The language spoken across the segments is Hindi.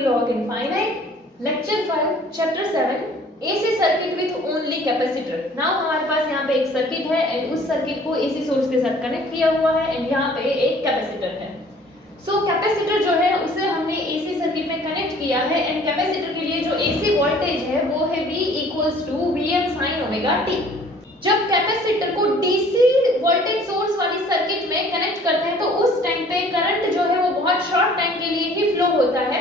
log infinite, lecture 5, chapter 7, AC circuit with only capacitor. Now हमारे पास यहाँ पे एक सर्किट है एंड उस सर्किट को AC सोर्स के साथ कनेक्ट किया हुआ है एंड यहाँ पे एक कैपेसिटर है. सो कैपेसिटर जो है उसे हमने AC सर्किट में कनेक्ट किया है एंड कैपेसिटर के लिए जो AC वोल्टेज है वो है V equals to Vm sin omega t. जब कैपेसिटर को DC वोल्टेज सोर्स वाली सर्किट में कनेक्ट करते हैं तो उस टाइम पे करंट जो है वो बहुत शॉर्ट टाइम के लिए ही फ्लो होता है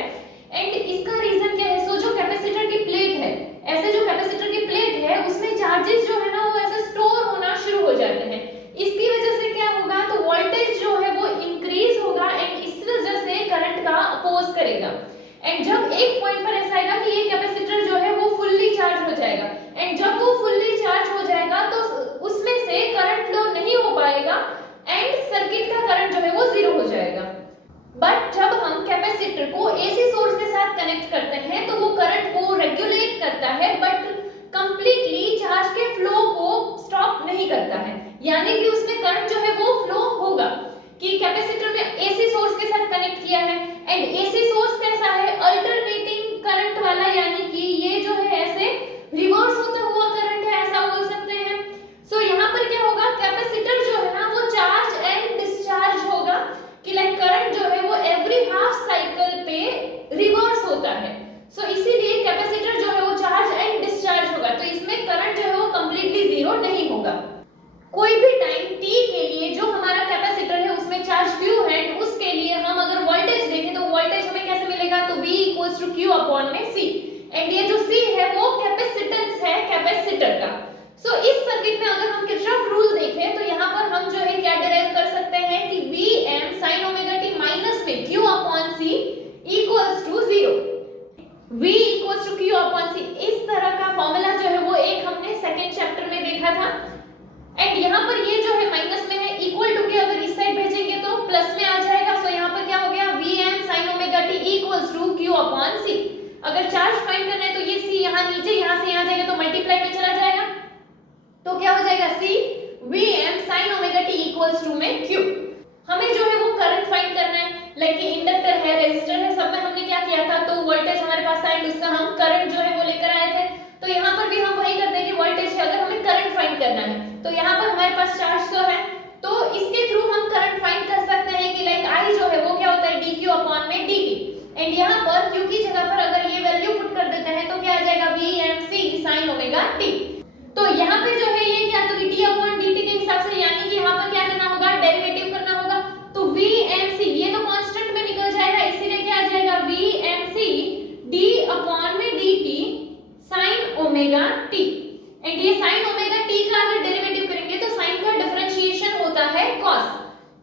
एंड इसका रीजन क्या है. सो जो कैपेसिटर की प्लेट है, ऐसे जो कैपेसिटर की प्लेट है उसमें चार्जेस जो है ना वो ऐसे स्टोर होना शुरू हो जाते हैं. इसकी वजह से क्या होगा तो वोल्टेज जो है वो इंक्रीज होगा एंड इस वजह से करंट का अपोज करेगा एंड जब एक पॉइंट पर ऐसा आएगा कि ये कैपेसिटर जो है वो फुल्ली चार्ज हो जाएगा एंड जब वो फुल्ली चार्ज हो जाएगा तो उसमें से करंट फ्लो नहीं हो पाएगा एंड सर्किट का करंट जो है वो जीरो हो जाएगा. बट जब हम कैपेसिटर को एसी सोर्स के साथ कनेक्ट करते हैं तो वो करंट को रेगुलेट करता है बट कंप्लीटली चार्ज के फ्लो को स्टॉप नहीं करता है. यानी कि उसमें करंट जो है वो फ्लो होगा कि कैपेसिटर में एसी सोर्स के साथ कनेक्ट किया है एंड एसी सोर्स कैसा है, अल्टरनेटिंग करंट वाला, यानी कि ये जो है ऐसे रिवर्स होता हुआ करंट है, ऐसा बोल सकते हैं. सो यहाँ पर क्या होगा, कैपेसिटर जो है ना वो चार्ज एंड डिस्चार्ज होगा कि लाइक करंट जो है वो एवरी हाफ साइकिल पे रिवर्स होता है. सो इसीलिए कैपेसिटर जो है वो चार्ज एंड डिस्चार्ज होगा तो इसमें करंट जो है वो कंप्लीटली जीरो नहीं होगा. कोई भी टाइम t के लिए जो हमारा कैपेसिटर है उसमें चार्ज q है उसके लिए हम अगर वोल्टेज देखें तो वोल्टेज हमें कैसे मिलेगा तो v equals to q upon में c एंड ये जो c है वो कैपेसिटेंस है कैपेसिटर का. सो इस सर्किट में अगर हम किरचॉफ रूल देखें तो यहाँ पर हम जो है क्या डिराइव कर सकते हैं कि Vm sin omega t minus में q upon c equals to 0. v equals to q upon c इस तरह का फॉर्मूला जो है वो एक हमने सेकंड चैप्टर में देखा था एंड यहाँ पर ये जो है माइनस में है, इक्वल टू के अगर इस साइड भेजेंगे तो प्लस में आ जाएगा. सो यहाँ पर क्या हो गया Vm sin omega t equals to q upon c. अगर चार्ज फाइंड करना है तो ये c यहाँ नीचे यहाँ से यहाँ जाएगा तो मल्टीप्लाई में चला जाएगा तो क्या हो जाएगा c Vm sin omega t equals to में q. हमें जो है वो करंट फाइंड करना है लाइक इंडक्टर है, रेजिस्टर है, सब में हमने क्या किया था तो वोल्टेज हमारे पास था एंड उससे हम करंट जो है वो लेकर आए थे. तो यहाँ पर भी हम वही करते हैं कि वोल्टेज है, अगर हमें करंट फाइंड करना है तो यहाँ पर हमारे पास चार्ज तो है तो इसके थ्रू हम करंट फाइंड कर सकते हैं कि लाइक I जो है वो क्या होता है dq अपॉन में dt एंड यहाँ पर q की जगह पर अगर ये वैल्यू पुट कर देते हैं तो क्या आ जाएगा Vmc sin ओमेगा t. तो यहाँ पे जो है ये क्या तो d अपॉन dt के हिसाब से यानी कि यहाँ पर क्या करना होगा, डेरिवेटिव करना होगा तो Vmc ये तो कांस्टेंट में निकल जाएगा इसीलिए क्या आ जाएगा Vmc d अपॉन में dt sin omega t and ये sin ओमेगा t का अगर डेरिवेटिव करेंगे तो sin का डिफरेंशिएशन होता है cos.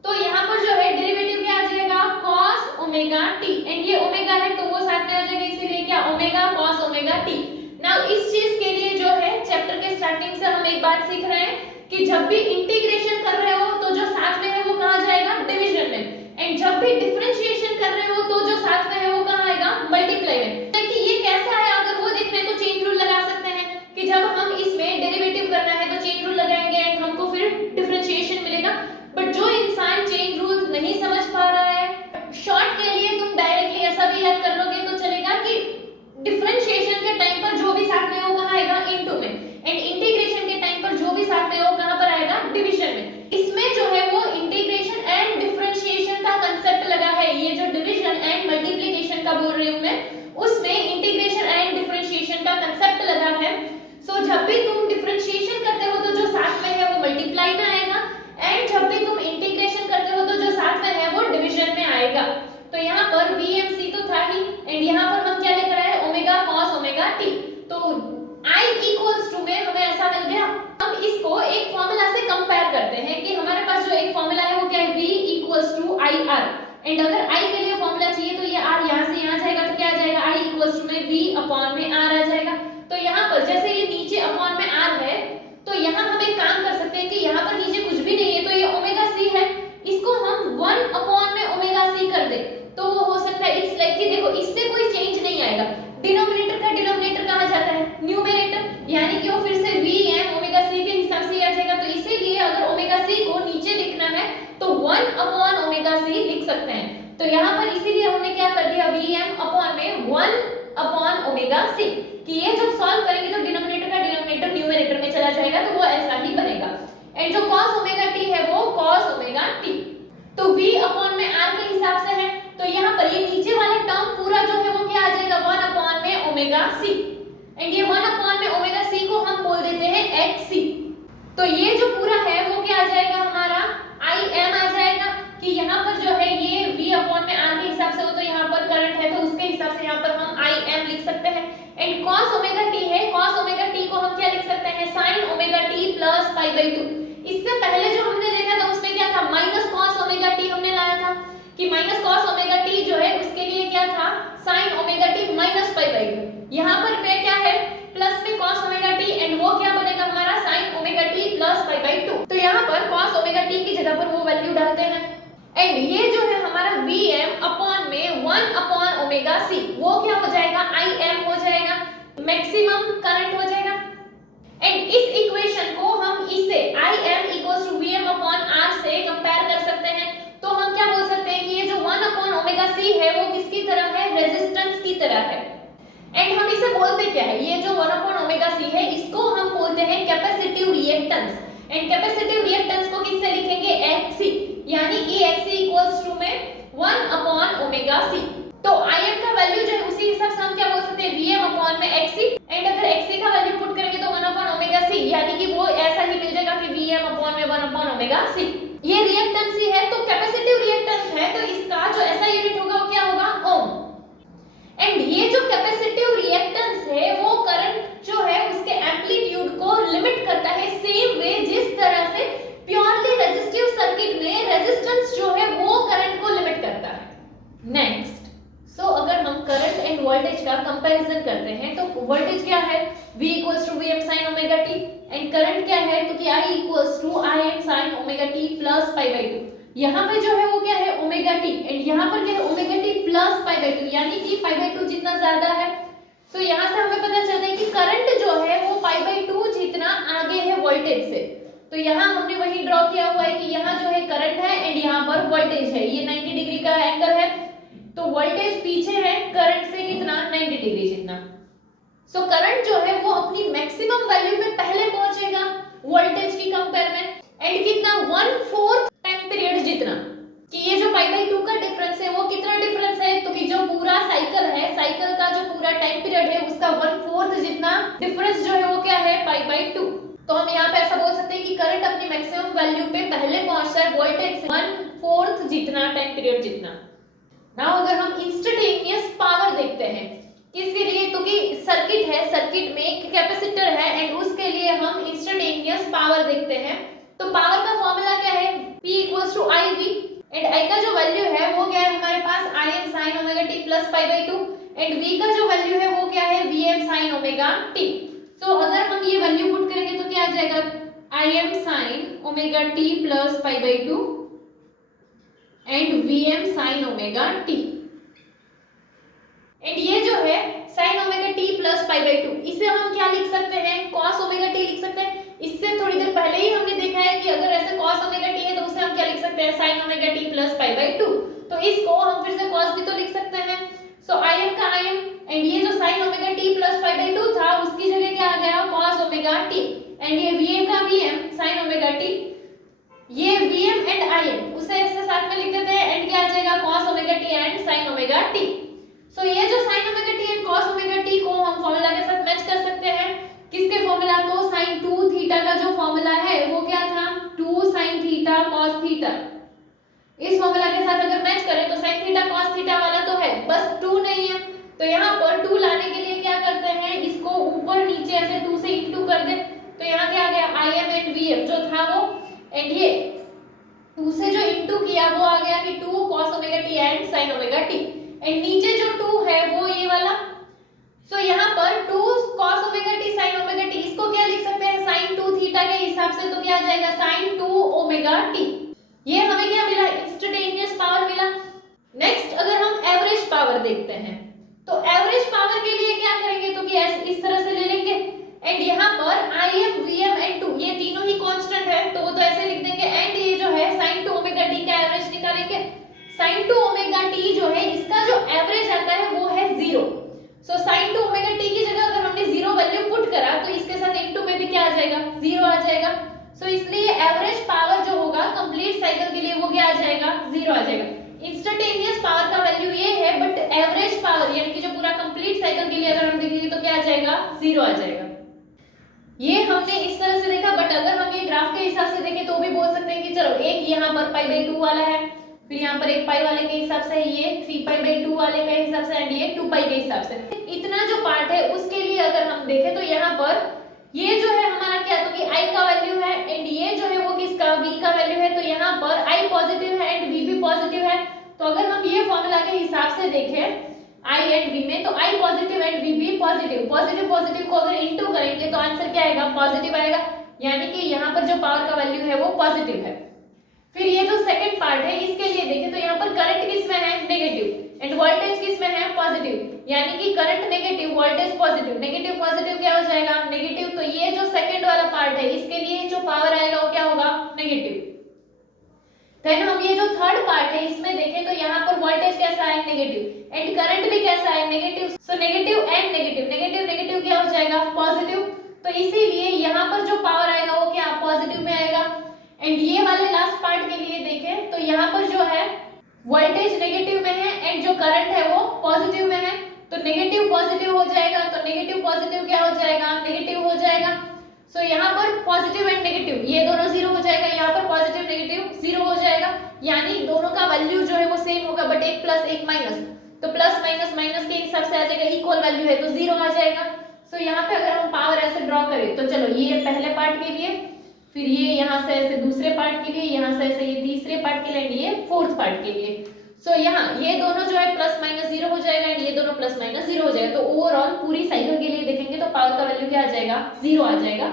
तो यहाँ पर जो है डेरिवेटिव क्या आ जाएगा cos ओमेगा t एंड ये ओमेगा है तो वो साथ में आ जाएगा इसीलिए क्या omega cos omega t. Now इस चीज के लिए जो है चैप्टर के स्टार्टिंग से हम एक बात सीख रहे हैं कि जब भी इंटीग्रेशन कर रहे हो तो जो साथ में है वो कहाँ जाएगा, डिवीजन में एंड जब भी डिफरेंशिएशन कर रहे हो तो जो साथ में है वो कहाँ आएगा, मल्टीप्लाई में. तो ये कैसे आया अगर वो देखना है तो चेन रूल लगा सकते हैं कि जब हम इसमें डेरिवेटिव करना है तो चेन रूल लगाएंगे एंड हमको फिर डिफरेंशिएशन मिलेगा. बट जो इंसान चेन रूल नहीं समझ पा रहा है, शॉर्ट के लिए तुम डायरेक्टली ऐसा भी याद कर लोगे तो चलेगा कि डिफरेंशिएशन के टाइम पर जो भी साथ में हो कहाँ आएगा, इनटू में एंड इंटीग्रेशन के टाइम पर जो भी साथ में हो कहाँ पर आएगा, डिवीजन में. इसमें जो है वो इंटीग्रेशन एंड डिफरेंशिएशन का कांसेप्ट लगा है. ये जो डिवीजन एंड मल्टीप्लिकेशन का बोल रही हूँ मैं उसमें इंटीग्रेशन एंड डिफरेंशिएशन का कांसेप्ट लगा है. सो जब भी तुम डिफरेंशिएशन करते हो तो जो साथ में है वो मल्टीप्लाई में आएगा एंड जब भी तुम इंटीग्रेशन करते हो तो जो साथ में है वो डिवीजन में आएगा. तो यहाँ पर Vmc तो था ही एंड यहाँ पर हम क्या लेकर आए, ओमेगा cos ओमेगा t. तो I इक्वल्स टू में हमें ऐसा मिल गया. हम इसको एक फॉर्मूला से कंपेयर करते हैं कि हमारे पास जो एक फॉर्मूला है वो क्या है V equals to IR and अगर I के लिए फॉर्मूला चाहिए तो ये R यहाँ से यहाँ जाएगा तो क्या आ जाएगा I इक्वल्स टू में V अपॉन में R आ जाएगा. तो यहाँ पर जैसे ये नीचे अपॉन में R है तो यहाँ हम एक काम कर सकते हैं कि यहाँ पर नीचे कुछ भी नहीं है तो ये ओमेगा c है, इसको हम 1 अपॉन में ओमेगा c कर दे तो वो हो सकता है. इट्स लाइक कि देखो इससे कोई चेंज नहीं आएगा, डिनोमिनेटर का डिनोमिनेटर कहाँ जाता है, न्यूमरेटर, यानी कि वो फिर से Vm ओमेगा c के हिसाब से आ जाएगा. तो इसीलिए अगर ओमेगा c को नीचे लिखना है तो 1 अपॉन ओमेगा c लिख सकते हैं. तो यहाँ पर इसीलिए हमने क्या कर दिया Vm अपॉन में ओमेगा सी, कि ये जब सॉल्व करेंगे तो डिनोमिनेटर का डिनोमिनेटर न्यूमरेटर में चला जाएगा, तो वो ऐसा ही बनेगा। एंड जो cos ओमेगा t है वो cos ओमेगा t, तो v अपॉन में r के हिसाब से है, तो यहाँ पर ये नीचे वाला टर्म पूरा जो है वो क्या आ जाएगा 1 अपॉन में ओमेगा c, एंड ये 1 अपॉन में ओमेगा c को हम बोल देते हैं xc। तो ये जो पूरा है वो क्या आ जाएगा हमारा Im आ जाएगा, कि यहाँ पर जो है ये v अपॉन में r के हिसाब से हो, तो यहाँ पर करंट है तो उसके हिसाब से यहाँ पर हम Im लिख सकते हैं। एंड cos ओमेगा t है, cos ओमेगा t को हम क्या लिख सकते हैं sin omega t plus pi by 2। इससे पहले जो हमने देखा था उसमें क्या था माइनस cos ओमेगा t हमने लाया था, कि माइनस cos ओमेगा t जो है उसके लिए क्या था sin omega t minus pi by 2। यहाँ पर पे क्या है प्लस में cos ओमेगा t, एंड वो क्या बनेगा हमारा sin omega t plus pi by 2। तो यहाँ पर cos ओमेगा t की जगह पर वो वैल्यू डालते हैं, एंड ये जो है हमारा Vm अपॉन में 1 अपॉन ओमेगा c, वो क्या हो जाएगा Im हो जाएगा, मैक्सिमम करंट हो जाएगा। एंड इस इक्वेशन को हम इससे Im equals to Vm upon r से कंपेयर कर सकते हैं, तो हम क्या बोल सकते हैं कि ये जो 1 अपॉन ओमेगा c है वो किसकी तरह है, रेजिस्टेंस की तरह है। एंड हम इसे बोलते क्या है, ये जो 1 अपॉन ओमेगा c है इसको हम बोलते हैं capacitive reactance. And capacitive reactance को किससे लिखेंगे xc, यानी कि xc इक्वल्स टू में 1 अपॉन ओमेगा c। तो Im का वैल्यू जो है उसी हिसाब से हम क्या बोल सकते हैं Vm अपॉन में xc, एंड अगर xc का वैल्यू पुट करेंगे तो 1 अपॉन ओमेगा c, यानी कि वो ऐसा ही मिल जाएगा कि Vm अपॉन में 1 अपॉन ओमेगा c। ये रिएक्टेंस ही है, तो कैपेसिटिव रिएक्टेंस है तो इसका जो ऐसा यूनिट होगा वो क्या होगा ओम। एंड ये जो कैपेसिटिव रिएक्टेंस है वो करंट जो है उसके एम्पलीट्यूड को लिमिट करता है, सेम वे जिस तरह से प्योरली रेजिस्टिव सर्किट में रेजिस्टेंस जो है वो करंट को लिमिट करता है। नेक्स्ट, सो अगर हम करंट एंड वोल्टेज का कंपैरिजन करते हैं तो वोल्टेज क्या है V equals to Vm sin omega t, and current क्या है तो कि I equals to Im sin omega t plus pi by 2। यहाँ पे जो है वो क्या है ओमेगा t, एंड यहाँ पर क्या है omega t plus pi by 2, यानी कि पाई बाई 2 जितना ज्यादा है। सो यहाँ से हमें पता चलता है कि करंट जो है वो पाई बाई 2 जितना आगे है वोल्टेज से। तो यहाँ हमने वही ड्रॉ किया हुआ है कि यहाँ जो है करंट है एंड यहाँ पर वोल्टेज है, ये 90 डिग्री का एंगल है, तो वोल्टेज पीछे है करंट से कितना 90 डिग्री जितना। सो करंट जो है वो अपनी मैक्सिमम वैल्यू पे पहले पहुंचेगा वोल्टेज की कंपेयर में, एंड कितना 1/4 टाइम पीरियड जितना, कि ये जो पाई बाई 2 का डिफरेंस है वो कितना डिफरेंस है तो कि जो पूरा साइकिल है, साइकिल का जो पूरा टाइम पीरियड है उसका 1/4 जितना डिफरेंस जो है वो क्या है पाई बाई 2। तो हम यहाँ पे ऐसा बोल सकते हैं कि करंट अपनी मैक्सिमम वैल्यू पे पहले पहुंचता है वोल्टेज से 1/4 जितना टाइम पीरियड जितना। नाउ अगर हम इंस्टेंटेनियस पावर देखते हैं किसके लिए, तो कि सर्किट है, सर्किट में एक कैपेसिटर है एंड उसके लिए हम इंस्टेंटेनियस पावर देखते हैं। तो पावर का फॉर्मूला क्या है P equals to IV, and I का जो वैल्यू है वो क्या है हमारे पास Im sin omega t plus pi by 2, and V का जो वैल्यू है वो क्या है Vm sin ओमेगा t। सो अगर हम ये वैल्यू पुट करेंगे तो क्या आ जाएगा Im sin omega t plus pi by 2 and Vm sin omega t, and ये जो है sin omega t plus pi by 2, इसे हम क्या लिख सकते हैं cos ओमेगा t लिख सकते हैं। इससे थोड़ी देर पहले ही हमने देखा है कि अगर ऐसे cos ओमेगा t है तो उसे हम क्या लिख सकते हैं sin omega t plus pi by 2, तो इसको हम फिर से cos भी तो लिख सकते हैं। सो Im का Im, एंड ये जो sin omega t plus pi by 2 था उसकी जगह क्या आ गया cos ओमेगा t, एंड ये Vm का Vm sin ओमेगा t, ये Vm एंड Im उसे ऐसे साथ में लिख देते हैं, एंड क्या आ जाएगा cos omega t and sin omega t। सो ये जो sin omega t and cos omega t को हम फार्मूला के साथ मैच कर सकते हैं। किसके फार्मूला को, sin 2 थीटा का जो फार्मूला है वो क्या था 2 sin थीटा cos थीटा। इस फार्मूला के साथ अगर मैच करें तो sin थीटा cos थीटा वाला तो है, बस 2 नहीं है, तो यहाँ पर 2 लाने के लिए क्या करते हैं इसको ऊपर नीचे ऐसे 2 से इंटू कर दे, तो यहाँ क्या आ गया Im एंड Vm जो था वो, एंड ये 2 से जो इंटू किया वो आ गया कि 2 cos omega t and sin omega t, and नीचे जो 2 है वो ये वाला। सो यहाँ पर 2 cos omega t sin omega t, इसको क्या लिख सकते हैं sin 2 थीटा के हिसाब से, तो क्या आ जाएगा sin 2 ओमेगा t। ये हमें क्या मिला इंस्टेंटेनियस पावर मिला। नेक्स्ट अगर हम एवरेज पावर देखते हैं तो एवरेज पावर के लिए क्या करेंगे तो कि इस तरह से ले लेंगे, एंड यहाँ पर Im Vm एंड 2 ये तीनों ही कांस्टेंट है तो वो तो ऐसे लिख देंगे, एंड ये जो है sin 2 ओमेगा t का एवरेज निकालेंगे। sin 2 ओमेगा t जो है इसका जो एवरेज आता है वो है 0। सो sin 2 ओमेगा t जीरो आ जाएगा। ये हमने इस तरह से देखा, बट अगर हम ये ग्राफ के हिसाब से देखें तो भी बोल सकते हैं कि चलो एक यहाँ पर पाई बाई 2 वाला है, फिर यहाँ पर एक पाई वाले के हिसाब से, ये 3 पाई बाई 2 वाले के हिसाब से एंड ये 2 पाई के हिसाब से। इतना जो पार्ट है उसके लिए अगर हम देखें तो यहाँ पर ये जो है हमारा क्या, तो कि i का वैल्यू है एंड ये जो है वो किसका, v का वैल्यू है। तो यहाँ पर i पॉजिटिव है एंड v भी पॉजिटिव है। तो अगर हम ये फॉर्मूला के हिसाब से देखें i एंड v में, तो i पॉजिटिव एंड v भी पॉजिटिव। पॉजिटिव पॉजिटिव को अगर इनटू करेंगे तो आंसर क्या आएगा, पॉजिटिव आएगा, यानी कि यहाँ पर जो पावर का वैल्यू है वो पॉजिटिव है। फिर ये जो सेकंड पार्ट है इसके लिए देखें तो यहाँ पर करंट किसमें है, नेगेटिव, एंड वोल्टेज किसमें है, पॉजिटिव, यानी कि current negative voltage positive. Negative positive क्या हो जाएगा, नेगेटिव। तो ये जो सेकंड वाला पार्ट है इसके लिए जो पावर आएगा वो क्या होगा, नेगेटिव। देन हम ये जो थर्ड पार्ट है इसमें देखें तो यहाँ पर वोल्टेज कैसा है, नेगेटिव, एंड करंट भी कैसा है, negative. So negative and negative, negative negative क्या हो जाएगा, पॉजिटिव। तो इसीलिए यहाँ पर जो पावर आएगा वो क्या, पॉजिटिव में आएगा। एंड ये वाले लास्ट पार्ट के लिए देखें तो यहाँ पर जो है वोल्टेज नेगेटिव में है एंड जो करंट है वो पॉजिटिव में है। तो नेगेटिव पॉजिटिव हो जाएगा, तो नेगेटिव पॉजिटिव क्या हो जाएगा, नेगेटिव हो जाएगा। सो यहाँ पर पॉजिटिव एंड नेगेटिव ये दोनों जीरो हो जाएगा, यहाँ पर पॉजिटिव नेगेटिव जीरो हो जाएगा, यानी दोनों का वैल्यू जो है वो सेम होगा, बट एक प्लस एक माइनस। तो प्लस माइनस माइनस के हिसाब से आ जाएगा, इक्वल वैल्यू है तो जीरो आ जाएगा। सो यहाँ पे अगर हम पावर ऐसे ड्रॉ करें तो चलो ये पहले पार्ट के लिए, फिर ये यहाँ से ऐसे दूसरे पार्ट के लिए, यहाँ से ऐसे ये तीसरे पार्ट के लिए एंड ये फोर्थ पार्ट के लिए। सो यहाँ ये दोनों जो है प्लस माइनस जीरो हो जाएगा एंड ये दोनों प्लस माइनस जीरो हो जाएगा। तो ओवरऑल पूरी साइकिल के लिए देखेंगे तो पावर का वैल्यू क्या आ जाएगा, जीरो आ जाएगा।